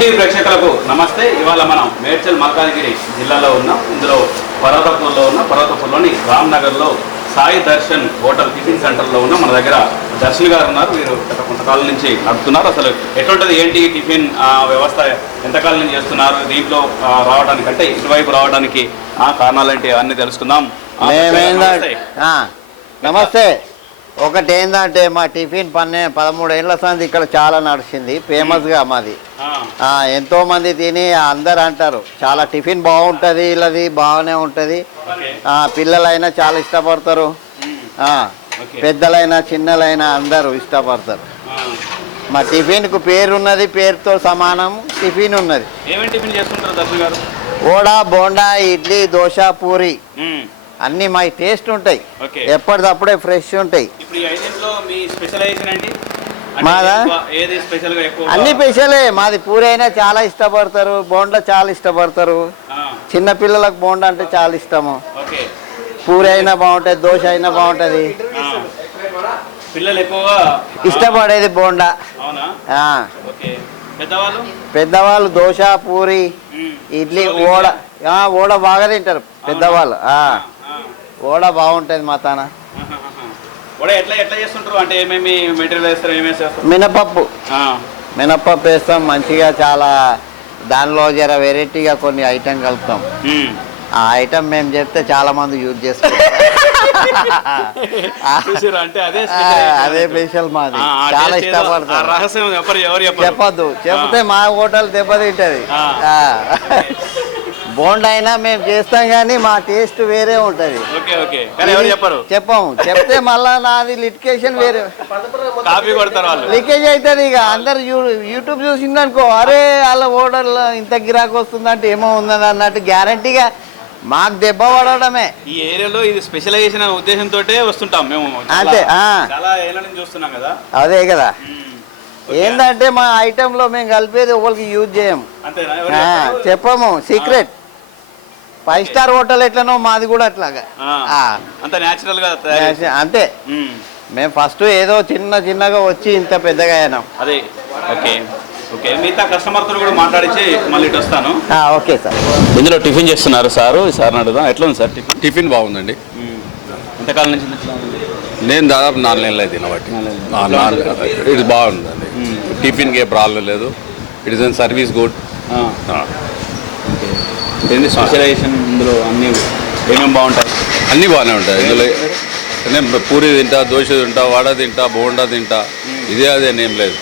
TV ప్రేక్షకులకు నమస్తే. ఇవాళ మనం మేడ్చల్ మల్కాజ్గిరి జిల్లాలో ఉన్నాం. ఇందులో పర్వతపూర్లో ఉన్న. పర్వతపూర్లోని రామ్నగర్లో సాయి దర్శన్ హోటల్ టిఫిన్ సెంటర్లో ఉన్న. మన దగ్గర దర్శన్ గారు ఉన్నారు. వీరు గత కొంతకాలం నుంచి నడుపుతున్నారు. అసలు ఎటువంటిది ఏంటి టిఫిన్ వ్యవస్థ ఎంతకాలం నుంచి చేస్తున్నారు? దీంట్లో రావడానికి అంటే ఇటువైపు రావడానికి ఆ, కారణాలేంటి అన్ని తెలుసుకుందాం. నమస్తే. ఒకటి ఏంటంటే మా టిఫిన్ పన్నె పదమూడు ఏళ్ళ సంది ఇక్కడ చాలా నడిచింది. ఫేమస్గా మాది. ఎంతో మంది తిని అందరు అంటారు. చాలా టిఫిన్ బాగుంటుంది ఇలాది బాగానే ఉంటుంది. పిల్లలైనా చాలా ఇష్టపడతారు. పెద్దలైనా చిన్నలైనా అందరూ ఇష్టపడతారు. మా టిఫిన్కు పేరు ఉన్నది పేరుతో సమానం టిఫిన్ ఉన్నది. ఏమేమి టిఫిన్ చేస్తుంటారు దర్శన్ గారు? వడ బోండా ఇడ్లీ దోశ పూరి. అన్నీ మా టేస్ట్ ఉంటాయి. ఎప్పటిదప్పుడే ఫ్రెష్ ఉంటాయి. మాదా? అన్ని స్పెషలే మాది పూరి అయినా చాలా ఇష్టపడతారు. బోండా చాలా ఇష్టపడతారు. చిన్న పిల్లలకు బోండా అంటే చాలా ఇష్టము. పూరి అయినా బాగుంటుంది దోశ అయినా బాగుంటుంది. ఆ. పిల్లలు ఎక్కువగా ఇష్టపడేది బోండా. పెద్దవాళ్ళు? దోశ పూరి. ఇడ్లీ ఓడ. ఓడ బాగా తింటారు పెద్దవాళ్ళు. ఓడ బాగుంటుంది మా తాన. మినపప్పు. మినపప్పు వేస్తాం మంచిగా చాలా దానిలో జర వెరైటీగా కొన్ని ఐటెం కలుపుతాం. ఆ ఐటెం మేము చెప్తే చాలా మంది యూజ్ చేసుకుంటారు? అంటే అదే. స్పెషల్ మాది. చాలా ఇష్టపడతారు. చెప్పొద్దు. చెప్తే మా హోటల్ దెబ్బతింటది. బోండా అయినా మేము చేస్తాం కానీ మా టేస్ట్ వేరే ఉంటది. Okay okay. కానీ ఎవరు చెప్పరు? చెప్పము చెప్తే మళ్ళా నాది లిటికేషన్ వేరే. కాపీ కొడతారు వాళ్ళు. లీకేజ్ అవుతుంది ఇక. అందరు యూట్యూబ్ చూసిందనుకో అరే వాళ్ళ హోటల్లో ఇంత గిరాకు వస్తుందంటే ఏమో ఉందని అన్నట్టు గ్యారంటీగా మాకు దెబ్బ పడడమే. ఈ ఏరియాలో ఇది స్పెషలైజేషన్ అనే ఉద్దేశంతో వస్తుంటాం మేము. అంతే, ఆ. చాలా ఏళ్ళ నుంచి చూస్తున్నాం కదా. అదే కదా. ఏంటంటే మా ఐటెంలో మేము కలిపేది ఒకరికి యూజ్ చేయం. అంతేనా? ఎవరు ఆ, చెప్పరు? చెప్పము. సీక్రెట్. ఫైవ్ స్టార్ హోటల్ ఎట్లనో మాది కూడా అట్లాగా. ఆ. ఆ. అంత న్యాచురల్గా అంతే. మేము. ఫస్ట్ ఏదో చిన్న చిన్నగా వచ్చి ఇంత పెద్దగా అయినాం. అదే. ఓకే. ఓకే. మిగతా కస్టమర్తో కూడా మాట్లాడించి మళ్ళీ ఇటు వస్తాను. ఆ, ఓకే సార్. ఇందులో టిఫిన్ చేస్తున్నారు సారు సార్ అడుగుదాం ఎట్లా ఉంది సార్ టిఫిన్? టిఫిన్ బాగుందండి. ఎంతకాలం నుంచి? నేను దాదాపు నాలుగు నెలలు అయితే తినబట్టి ఆ, నాలుగు ఇది బాగుందండి. టిఫిన్కి ఏ ప్రాబ్లం లేదు. It is an service good. ఏంది స్పెషలైజేషన్ ఇందులో అన్ని ఏమేమి బాగుంటాయి? అన్నీ బాగానే ఉంటాయి. ఇందులో నేను పూరి తింటా దోశ తింటా వడ తింటా బోండా తింటా. ఇదే అదే ఏం లేదు.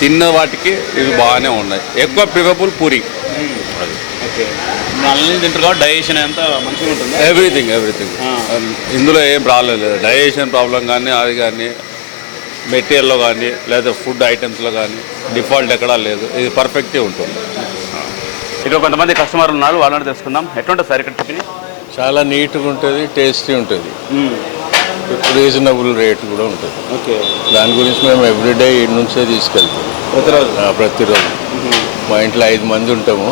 తిన్న వాటికి ఇవి బాగానే ఉన్నాయి. ఎక్కువ ప్రిఫరబుల్ పూరి. అది. ఓకే. అన్ని తింటారు కాబట్టి డైజెషన్ అంతా మంచిగా ఉంటుంది. Everything everything. ఇందులో ఏం ప్రాబ్లం లేదు. డైజెషన్ ప్రాబ్లం కానీ అది కానీ మెటీరియల్లో కానీ లేదా ఫుడ్ ఐటమ్స్లో కానీ డిఫాల్ట్ ఎక్కడా లేదు. ఇది పర్ఫెక్ట్గా ఉంటుంది. ఇక్కడ కొంతమంది కస్టమర్లు ఉన్నారు వాళ్ళని తెలుసుకుందాం. ఎట్లుంటుంది సార్ ఇక్కడ టిఫిన్ చాలా నీట్గా ఉంటుంది టేస్టీ ఉంటుంది. రీజనబుల్ రేట్ కూడా ఉంటుంది. ఓకే. దాని గురించి మేము ఎవ్రీడే ఈ నుంచే తీసుకెళ్తాం. ప్రతిరోజు? మా ఇంట్లో ఐదు మంది ఉంటాము.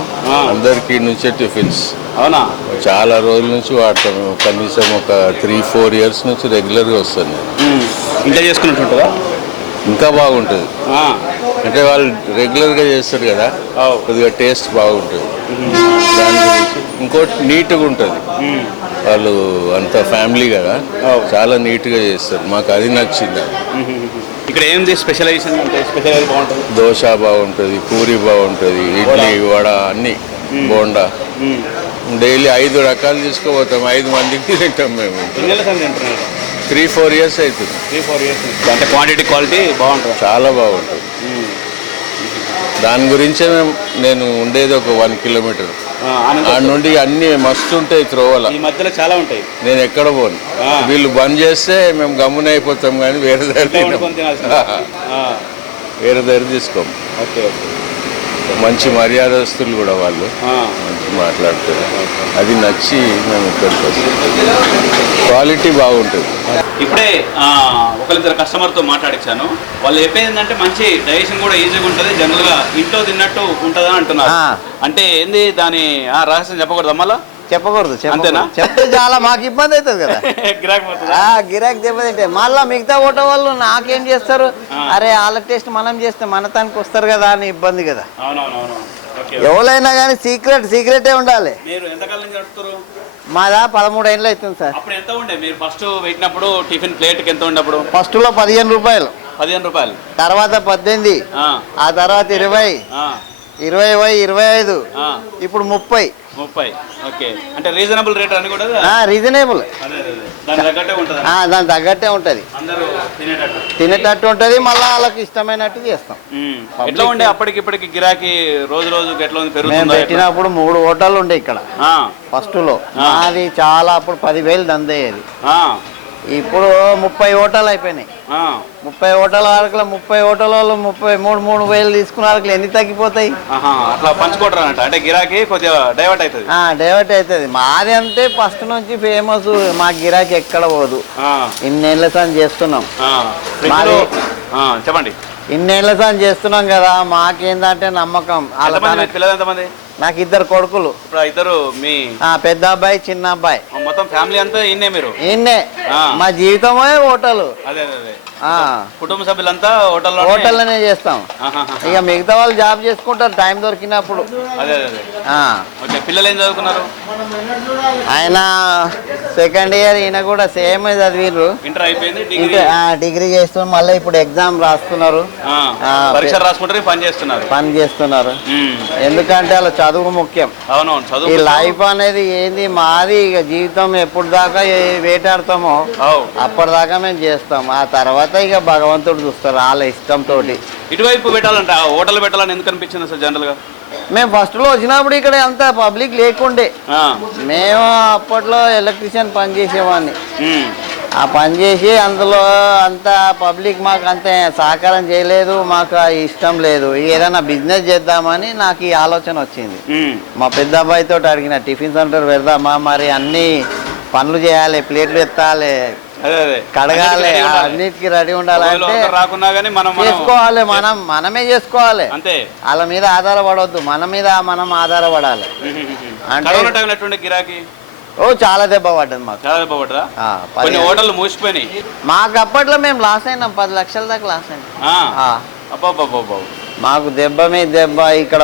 అందరికి నుంచే టిఫిన్స్ అవునా? చాలా రోజుల నుంచి వాడతాము కనీసం ఒక త్రీ ఫోర్ ఇయర్స్ నుంచి రెగ్యులర్గా వస్తాను. ఇంట్లో చేసుకున్నట్టు ఇంకా బాగుంటుంది. అంటే వాళ్ళు రెగ్యులర్గా చేస్తారు కదా. కొద్దిగా టేస్ట్ బాగుంటుంది. దాని గురించి ఇంకోటి నీట్గా ఉంటుంది. వాళ్ళు అంత ఫ్యామిలీ కదా చాలా నీట్గా చేస్తారు. మాకు అది నచ్చింది ఇక్కడ ఏంది స్పెషలైజేషన్ స్పెషల్ బాగుంటుంది? దోశ బాగుంటుంది పూరి బాగుంటుంది ఇడ్లీ వడ అన్ని బోండా. డైలీ ఐదు రకాలు తీసుకుపోతాం ఐదు మందికి తింటాం మేము. త్రీ ఫోర్ ఇయర్స్ అవుతుంది. త్రీ ఫోర్ ఇయర్స్ అంటే క్వాంటిటీ క్వాలిటీ బాగుంటుంది? చాలా బాగుంటుంది. దాని గురించే మేము నేను ఉండేది ఒక వన్ కిలోమీటర్. ఆ. ఆడ నుండి అన్ని మస్తు ఉంటాయి త్రోవల. ఈ మధ్యలో చాలా ఉంటాయి. నేను ఎక్కడ పోను. వీళ్ళు బంద్ చేస్తే మేము గమ్మున అయిపోతాం కానీ వేరే ఆ, వేరే దగ్గర తీసుకోం ఓకే ఓకే. మంచి మర్యాదస్తులు కూడా వాళ్ళు. మాట్లాడతారు అది నచ్చి మేము ఇక్కడికి వస్తాం. క్వాలిటీ బాగుంటుంది. ఇప్పుడే ఆ, ఒకరిద్దరు కస్టమర్తో మాట్లాడించాను వాళ్ళు చెప్పేది ఏంటంటే మంచి డైజెషన్ కూడా ఈజీగా ఉంటుంది జనరల్గా ఇంట్లో తిన్నట్టు ఉంటుందని అంటున్నారు. అంటే ఏంది దాని ఆ రహస్యం చెప్పకూడదు మళ్ళా? చెప్పకూడదు అంతేనా? చెప్తే చాలా మాకు ఇబ్బంది అవుతుంది కదా. గిరాకీ పోతుందా? ఆ గిరాక్ దెబ్బతింటే మళ్ళా మిగతా ఓట వాళ్ళు నాకేం చేస్తారు? అరే వాళ్ళ టేస్ట్ మనం చేస్తే మన తనకి వస్తారు కదా అని ఇబ్బంది కదా. అవునవునవును. ఓకే ఎవరైనా కానీ సీక్రెట్ సీక్రెటే ఉండాలి. మీరు ఎంతకాలం మాదా పదమూడు ఏళ్ళు అవుతుంది సార్. అప్పుడు ఎంత ఉండే? మీరు ఫస్ట్ పెట్టినప్పుడు టిఫిన్ ప్లేట్కి ఎంత ఉండే అప్పుడు? ఫస్ట్లో పదిహేను రూపాయలు. పదిహేను రూపాయలు. తర్వాత పద్దెనిమిది. ఆ, తర్వాత ఇరవై. ఇరవై ఇరవై ఐదు. ఇప్పుడు ముప్పై. ముప్పై. ఓకే. అంటే రీజనబుల్ రేట్ అని కూడా అదే రీజనబుల్ అదే అదే. దాని తగ్గట్టే ఉంటుంది? తినేటట్టు. ఉంటుంది మళ్ళీ వాళ్ళకి ఇష్టమైనట్టు చేస్తాం. ఎట్లా ఉండే అప్పటికి ఇప్పటికి గిరాకీ రోజు రోజుకి ఎట్లా ఉంది మేము? పెట్టినప్పుడు మూడు హోటళ్ళు ఉండే ఇక్కడ. ఫస్ట్లో మాది చాలా అప్పుడు పదివేలు దందయ్యేది. ఆ, ఇప్పుడు ముప్పై హోటల్ అయిపోయినాయి. ముప్పై హోటల్ వరకు ముప్పై హోటల్ వాళ్ళు ముప్పై మూడు మూడు వేలు తీసుకున్న వాళ్ళకి ఎన్ని తగ్గిపోతాయి? అట్లా పంచుకోవటం అంటే గిరాకీ కొద్దిగా డైవర్ట్ అవుతుంది. డైవర్ట్ అవుతుంది. మాది అంటే ఫస్ట్ నుంచి ఫేమస్ మా గిరాకీ ఎక్కడ పోదు. ఆ, ఇన్నేళ్ళ సార్ చేస్తున్నాం. చెప్పండి. ఇన్నేళ్ళ సార్ చేస్తున్నాం కదా మాకేందంటే నమ్మకం. పిల్లలు నాకు ఇద్దరు కొడుకులు. ఇద్దరు మీ ఆ పెద్ద అబ్బాయి చిన్న అబ్బాయి. మొత్తం ఫ్యామిలీ అంతా ఇన్నే మీరు? ఆ. మా జీవితమే హోటల్. అదే అదే. కుటుంబ సభ్యులంతా హోటల్లో హోటల్లోనే చేస్తాం. ఇక మిగతా వాళ్ళు జాబ్ చేసుకుంటారు టైం దొరికినప్పుడు. అదే అదే అదే. ఆ, ఓకే పిల్లలు ఏం చదువుకున్నారు? ఆయన సెకండ్ ఇయర్ ఈయన కూడా సేమ్ చదివిర్రు. ఇంటర్ అయిపోయింది డిగ్రీ. ఇంకా ఆ, డిగ్రీ చేస్తున్నారు మళ్ళీ ఇప్పుడు ఎగ్జామ్ రాస్తున్నారు. పరీక్ష రాసుకుంటారు పని చేస్తున్నారు. పని చేస్తున్నారు. ఎందుకంటే వాళ్ళ చదువు ముఖ్యం. అవునవును ఈ చదువు లైఫ్ అనేది ఏంది? మాది ఇక జీవితం ఎప్పుడు దాకా వేటాడతామో అప్పటిదాకా మేము చేస్తాం. ఆ తర్వాత ఇక భగవంతుడు చూస్తారు వాళ్ళ ఇష్టంతో ఇటువైపు పెట్టాలంటే ఆ హోటల్ పెట్టాలని ఎందుకు అనిపించింది అసలు జనరల్గా? మేము ఫస్ట్లో వచ్చినప్పుడు ఇక్కడ అంత పబ్లిక్ లేకుండే. మేము అప్పట్లో ఎలక్ట్రీషియన్ పని చేసేవాడిని. ఆ పని చేసి అందులో అంత పబ్లిక్ మాకు అంత సహకారం చేయలేదు మాకు ఇష్టం లేదు. ఏదైనా బిజినెస్ చేద్దామని నాకు ఈ ఆలోచన వచ్చింది. మా పెద్ద అబ్బాయితో అడిగిన టిఫిన్ సెంటర్ పెడదామా? మరి అన్ని పనులు చేయాలి ప్లేట్లు ఎత్తాలి అదే అదే. కడగాలి. అన్నిటికీ రెడీ ఉండాలంటే రాకున్నా కానీ మనం చేసుకోవాలి మనం మనమే చేసుకోవాలి. అంతే. వాళ్ళ మీద ఆధారపడవద్దు మన మీద మనం ఆధారపడాలి. అంటే- గిరాకీ? ఓ చాలా దెబ్బ పడ్డది మాకు. చాలా దెబ్బ పడ్డదా? కొన్ని హోటళ్ళు మూసిపోయినాయి. మాకు అప్పట్లో మేము లాస్ అయినాం. పది లక్షల దాకా లాస్ అయినాం. అబ్బబ్బబ్బబ్బ. మాకు దెబ్బ మీద దెబ్బ ఇక్కడ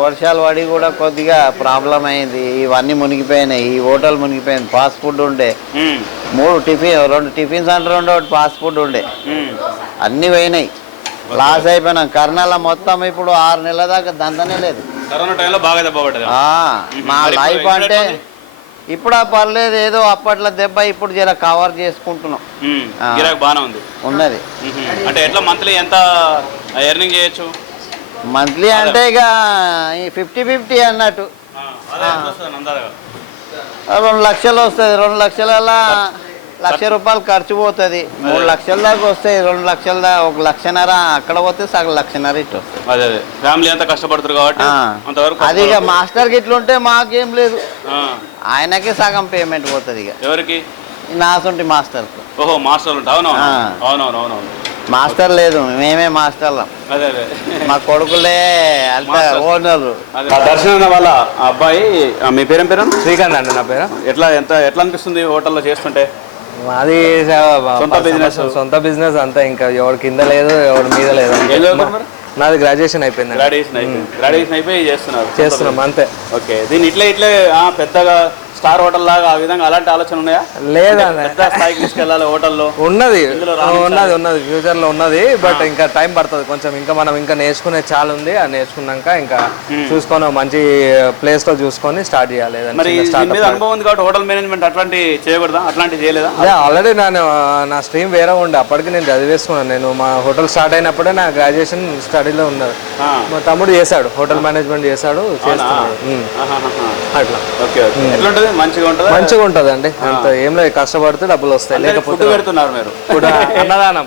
వర్షాలు పడి కూడా కొద్దిగా ప్రాబ్లం అయింది. ఇవన్నీ మునిగిపోయినాయి. ఈ హోటల్ మునిగిపోయింది. ఫాస్ట్ ఫుడ్ ఉండే. మూడు టిఫిన్ రెండు టిఫిన్ సెంటర్ ఉండే ఒకటి ఫాస్ట్ ఫుడ్ ఉండే. అన్నీ పోయినాయి. లాస్ అయిపోయినాం. కర్నాల మొత్తం ఇప్పుడు ఆరు నెలల దాకా దందనే లేదు. మా లైఫ్ అంటే? ఇప్పుడు ఆ పర్లేదు ఏదో అప్పట్లో దెబ్బ ఇప్పుడు జర కవర్ చేసుకుంటున్నాం. బాగానే ఉంది. ఉన్నది. అంటే ఎట్లా మంత్లీ ఎంత ఎర్నింగ్ చేయొచ్చు? మంత్లీ అంటే ఇక ఫిఫ్టీ ఫిఫ్టీ అన్నట్టు? రెండు లక్షలు వస్తుంది. రెండు లక్షల లక్ష. రూపాయలు ఖర్చు పోతుంది. మూడు లక్షల దాకా వస్తాయి రెండు లక్షల దాకా ఒక లక్షన్నర అక్కడ పోతే సగం లక్షన్నర ఇటు వస్తుంది. ఫ్యామిలీ అంతా కష్టపడుతారు కాబట్టి అది ఇక మాస్టర్కి ఇట్లుంటే మాకేం లేదు. ఆయనకే సగం పేమెంట్ పోతుంది ఇక. ఎవరికి? నాసొంటి మాస్టర్కు. ఓహో మాస్టర్లు ఉంటాయి అవునవును. అవునవును అవునవును. మాస్టర్ లేదు మేమే మాస్టర్లం. మా కొడుకులే అంత మాస్టర్స్. ఓనరు. అదే. ఆ దర్శనం వాళ్ళ అబ్బాయి ఆ, మీ పేరేం పేరు? శ్రీకాంత్ అండి నా పేరు. ఎట్లా ఎంత ఎట్లా అనిపిస్తుంది హోటల్లో చేస్తుంటే? మాది సొంత business. సొంత బిజినెస్ అంతా ఇంకా ఎవరి కింద లేదు ఎవరి మీద లేదు? నాది గ్రాడ్యుయేషన్ అయిపోయింది గ్రాడ్యుయేషన్ అయిపోయింది. గ్రాడ్యుయేషన్ అయిపోయి చేస్తున్నారు. చేస్తున్నాం అంతే. ఓకే దీన్ని ఇట్లే ఇట్లే ఆ, పెద్దగా స్టార్ హోటల్ లాగా ఆ విధంగా అలాంటి ఆలోచన ఉన్నాయా? లేదండి పెద్ద స్థాయికి తీసుకెళ్ళాలి హోటల్లో. ఉన్నది. ఉన్నది ఉన్నది. ఫ్యూచర్లో ఉన్నది. బట్ ఇంకా టైం పడుతుంది. కొంచెం ఇంకా మనం ఇంకా నేర్చుకునే చాలా ఉంది. ఆ నేర్చుకున్నాక ఇంకా చూసుకొని మంచి ప్లేస్లో చూసుకొని స్టార్ట్ చేయాలి. మరి మీద అనుభవం ఉంది కాబట్టి హోటల్ మేనేజ్మెంట్ అట్లాంటి చేయకూడదా? అట్లాంటి చేయలేదా? అదే ఆల్రెడీ నేను నా స్ట్రీమ్ వేరే ఉండే. అప్పటికి నేను చదివేసుకున్నాను. నేను మా హోటల్ స్టార్ట్ అయినప్పుడే నా గ్రాడ్యుయేషన్ స్టడీలో ఉన్నది. మా తమ్ముడు చేశాడు. హోటల్ మేనేజ్మెంట్ చేశాడు. చేస్తున్నాడు. అట్లా. Okay okay. మంచిగా ఉంటుందా? మంచిగా ఉంటది అండి అంత ఏం లేదు కష్టపడితే డబ్బులు వస్తాయి లేకపోతే పెడుతున్నారు మీరు. కూడా అన్నదానం.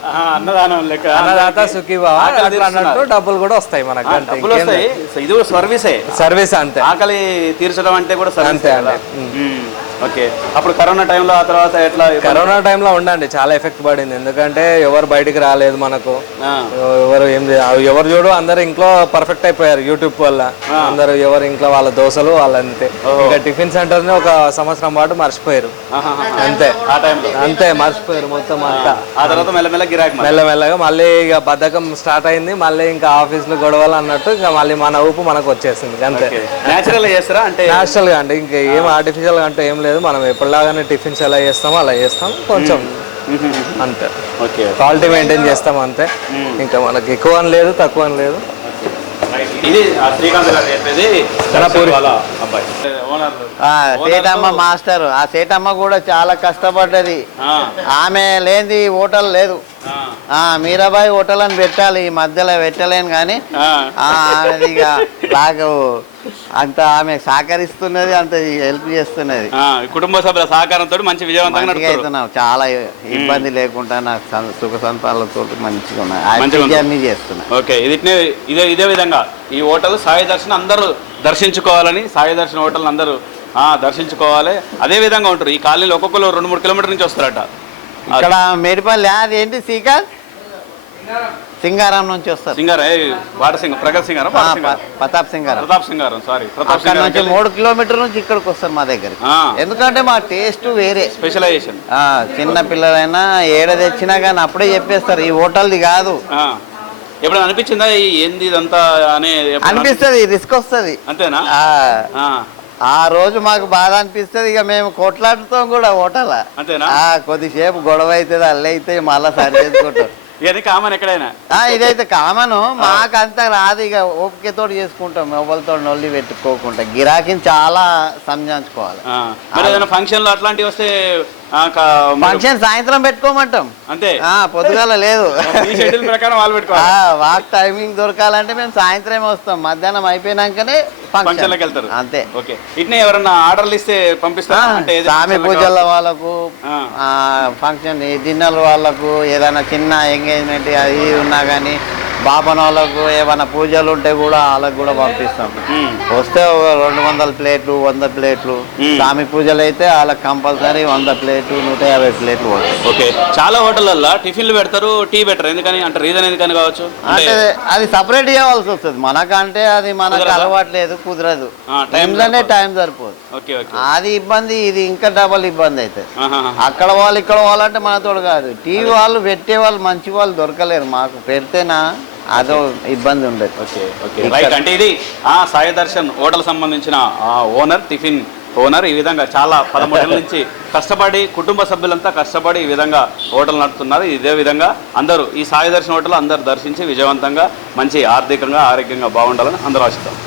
లెక్క. అన్నదాత అట్లా. అన్నట్టు డబ్బులు కూడా వస్తాయి మనకు డబ్బులు వస్తాయి. ఇది కూడా సర్వీసే. సర్వీస్ అంతే. ఆకలి తీర్చడం అంటే కూడా అంతే. మ్మ్. ఓకే. అప్పుడు కరోనా టైంలో ఆ తర్వాత ఎట్లా కరోనా టైంలో ఉండండి చాలా ఎఫెక్ట్ పడింది. ఎందుకంటే ఎవరు బయటికి రాలేదు మనకు. ఎవరు ఏం ఎవరు చూడు అందరు ఇంట్లో పర్ఫెక్ట్ అయిపోయారు యూట్యూబ్ వల్ల. అందరు ఎవరు ఇంట్లో వాళ్ళ దోశలు వాళ్ళ అంతే ఇంకా టిఫిన్ సెంటర్ని ఒక సంవత్సరం పాటు మర్చిపోయారు. అంతే. ఆ టైంలో. అంతే మర్చిపోయారు మొత్తం అంతా. ఆ తర్వాత మెల్లమెల్ల గిరాకీ. మెల్లమెల్లగా మళ్ళీ ఇక బద్ధకం స్టార్ట్ అయింది మళ్ళీ ఇంకా ఆఫీసులు గొడవలు అన్నట్టు ఇంకా మళ్ళీ మన ఊపు మనకు వచ్చేసింది అంతే. ఓకే. న్యాచురల్ చేస్తారా? అంటే నేచురల్గా అంటే ఇంకా ఏం ఆర్టిఫిషియల్గా అంటే ఏం లేదు. మనం ఎప్పటిలాగానే టిఫిన్స్ ఎలా చేస్తామో అలా చేస్తాం. కొంచెం అంతే. ఓకే. క్వాలిటీ మెయింటైన్ చేస్తాం అంతే. ఇంకా మనకి ఎక్కువ అని లేదు తక్కువ అని లేదు ఇది ఆ శ్రీకాంత్ గారు చెప్పేది సేటమ్మ మాస్టర్. ఆ సేటమ్మ కూడా చాలా కష్టపడ్డది. ఆ, ఆమె లేనిది హోటల్ లేదు. మీరాబాయి హోటల్ అని పెట్టాలి ఈ మధ్యలో పెట్టలేను కానీ ఆమెది ఇక నాకు అంత ఆమె సహకరిస్తున్నది అంత హెల్ప్ చేస్తున్నది. కుటుంబ సభ్యుల సహకారంతో మంచి విజయవంతంగా చాలా ఇబ్బంది లేకుండా నాకు సుఖ సంతాలతో మంచిగా చేస్తున్నా. ఓకే ఇది ఇదే ఇదే విధంగా ఈ హోటల్ సాయి దర్శన్ అందరూ దర్శించుకోవాలని సాయి దర్శన్ హోటల్ అందరూ ఆ, దర్శించుకోవాలి. అదే విధంగా ఉంటారు ఈ కాలనీలో ఒక్కొక్కరు రెండు మూడు కిలోమీటర్ నుంచి వస్తారట. ఇక్కడ మేడిపల్లి అది ఏంటి? శ్రీకాంత్? సింగారం నుంచి వస్తారు. సింగారం? సింగం ప్రగత్ సింగారం? ప్రతాప్ సింగారం. ప్రతాప్ సింగారం సారీ అక్కడ నుంచి మూడు కిలోమీటర్ నుంచి ఇక్కడికి వస్తారు మా దగ్గర. ఎందుకంటే మా టేస్ట్ వేరే. స్పెషలైజేషన్ ఆ, చిన్న పిల్లలైనా ఏడ తెచ్చినా కానీ అప్పుడే చెప్పేస్తారు ఈ హోటల్ది కాదు. ఆ. ఎప్పుడైనా అనిపించిందా ఏంది ఇదంతా అనే అనిపిస్తుంది రిస్క్ వస్తుంది. అంతేనా? ఆ, రోజు మాకు బాధ అనిపిస్తుంది ఇక మేము కొట్లాడుతాం కూడా హోటల్. అంతేనా? కొద్దిసేపు గొడవ అవుతుంది అల్ల అయితే మళ్ళీ సరి చేసుకుంటాం. ఇది కామన్ ఎక్కడైనా? ఆ, ఇదైతే కామను మాకు అంత రాదు ఇక ఓపికతోటి చేసుకుంటాం ఎవరితో నొల్లి పెట్టుకోకుండా. గిరాకీని చాలా ఏదైనా ఫంక్షన్లు అట్లాంటివి వస్తే ఫంక్షన్ సాయంత్రం పెట్టుకోమంటాం. అంతే. పొద్దుగాల లేదు. షెడ్యూల్ ప్రకారం వాళ్ళు పెట్టుకోవాలి. వాక్ టైమింగ్ దొరకాలంటే మేము సాయంత్రం వస్తాం. మధ్యాహ్నం అయిపోయినాకనే ఫంక్షన్లకు ఫంక్షన్ వెళ్తారు. అంతే. ఓకే. ఇట్నే ఎవరన్నా ఆర్డర్లు ఇస్తే పంపిస్తారా? ఆ, అంటే స్వామి పూజల? వాళ్ళకు. ఫంక్షన్ డిన్నర్ వాళ్ళకు ఏదైనా చిన్న ఎంగేజ్మెంట్ అది ఉన్నా కానీ బాపన వాళ్ళకు ఏమైనా పూజలు ఉంటే కూడా వాళ్ళకు కూడా పంపిస్తాం. వస్తే ఒక రెండు వందల ప్లేట్లు వంద ప్లేట్లు. స్వామి పూజలు అయితే వాళ్ళకి కంపల్సరీ వంద ప్లేట్లు నూట యాభై ప్లేట్లు ఓకే. చాలా హోటళ్ళల్లో టిఫిన్లు పెడతారు టీ పెట్టరు. ఎందుకని? అంటే రీజన్ ఎందుకని కావచ్చు? అంటే అది సపరేట్ చేయవలసి వస్తుంది. మనకంటే అది మనకు? అలవాట్లేదు కుదరదు. ఆ, టైం సరిపోదు. టైం అది ఇబ్బంది ఇది ఇంకా డబల్ ఇబ్బంది ఆహాహా. అక్కడ వాళ్ళు ఇక్కడ వాళ్ళంటే మనతోడు కాదు. టీవీ వాళ్ళు పెట్టే వాళ్ళు మంచి వాళ్ళు దొరకలేరు. మాకు పెడితేనా అదో ఇబ్బంది ఉండదు. Okay okay. రైట్ అంటే ఇది ఆ సాయి దర్శన్ హోటల్ సంబంధించిన ఆ ఓనర్ టిఫిన్ ఓనర్ ఈ విధంగా చాలా పదమూడేళ్ళ నుంచి కష్టపడి కుటుంబ సభ్యులంతా కష్టపడి ఈ విధంగా హోటల్ నడుపుతున్నారు. ఇదే విధంగా అందరూ ఈ సాయి దర్శన్ హోటల్ అందరూ దర్శించి విజయవంతంగా మంచి ఆర్థికంగా ఆరోగ్యంగా బాగుండాలని అందరూ ఆశిస్తాం.